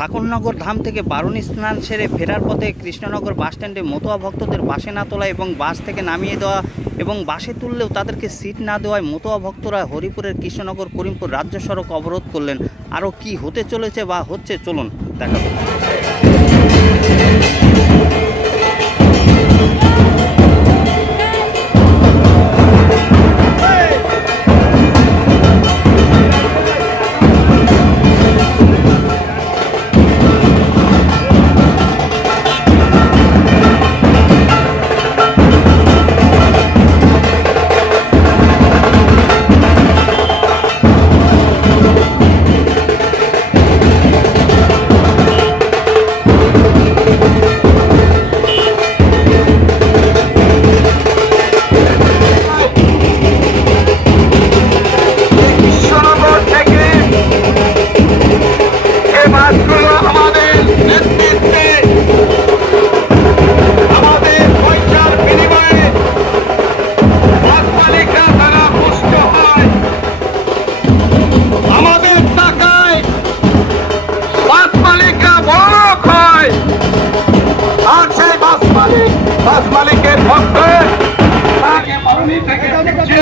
ঠাকুরনগর ধাম থেকে বারুণী স্নান সেরে ফেরার পথে কৃষ্ণনগর বাসস্ট্যান্ডে মতুয়া ভক্তদের বাসে না তোলা এবং বাস থেকে নামিয়ে দেওয়া এবং বাসে তুললেও তাদেরকে সিট না দেওয়ায় মতুয়া ভক্তরা হরিপুরের কৃষ্ণনগর করিমপুর রাজ্য সড়ক অবরোধ করলেন। আরও কি হতে চলেছে বা হচ্ছে, চলুন দেখা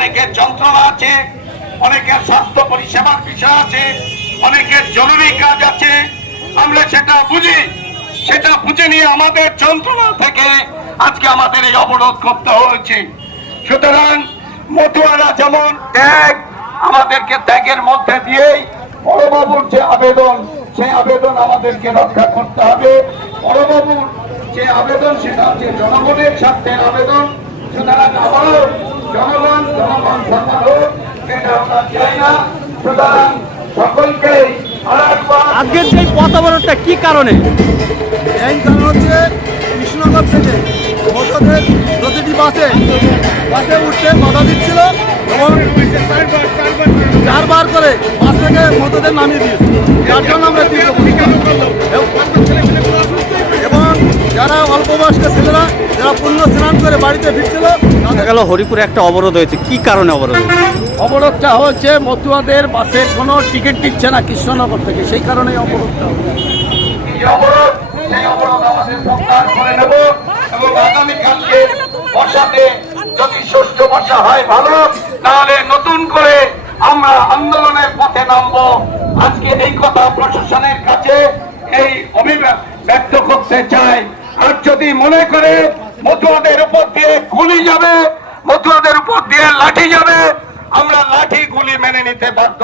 অনেকের যন্ত্রণা আছে, অনেকের স্বাস্থ্য পরিষেবার বিষয় আছে, অনেকের জরুরি কাজ আছে। আমরা সেটা বুঝি, সেটা বুঝে নিয়ে আমাদের যন্ত্রণা থেকে আজকে আমাদের এই অবরোধ করতে হয়েছে। সুতরাং মতুয়ারা যেমন ত্যাগ আমাদেরকে ত্যাগের মধ্যে দিয়েই বড়বাবুর যে আবেদন, সেই আবেদন আমাদেরকে রক্ষা করতে হবে। বড়বাবুর যে আবেদন, সেটা হচ্ছে জনগণের স্বার্থের আবেদন। সুতরাং আবারও আজকের যে অবরোধটা কি কারণে? এই কারণ হচ্ছে কৃষ্ণনগর থেকে মোটরদের প্রতিটি বাসে বাসে উঠতে বাধা দিচ্ছিল এবং চারবার করে বাস থেকে মোটরদের নামিয়ে দিয়েছে যার জন্য আমরা যারা অল্প বয়স্ক ছেলেরা যারা পূর্ণ স্নান করে বাড়িতে ফিরছিল দেখা গেল হরিপুরে একটা অবরোধ হয়েছে। কি কারণে অবরোধ অবরোধটা হচ্ছে মতুয়াদের বাসের কোনো টিকিট দিচ্ছে না কৃষ্ণনগর থেকে। সেই কারণেই অবরোধটা অবরোধ সেই অবরোধ আমাদের প্রত্যাহার করে নেব এবং আগামীকালকে বর্ষাতে যদি বর্ষা হয় ভালো তাহলে নতুন করে আমরা আন্দোলনের পথে নামবো। আজকে এই কথা প্রশাসনের কাছে এই অভিব্যক্ত করতে চাই। যদি মনে করে মতুয়াদের উপর দিয়ে গুলি যাবে, মতুয়াদের উপর দিয়ে লাঠি যাবে, আমরা লাঠি গুলি মেনে নিতে বাধ্য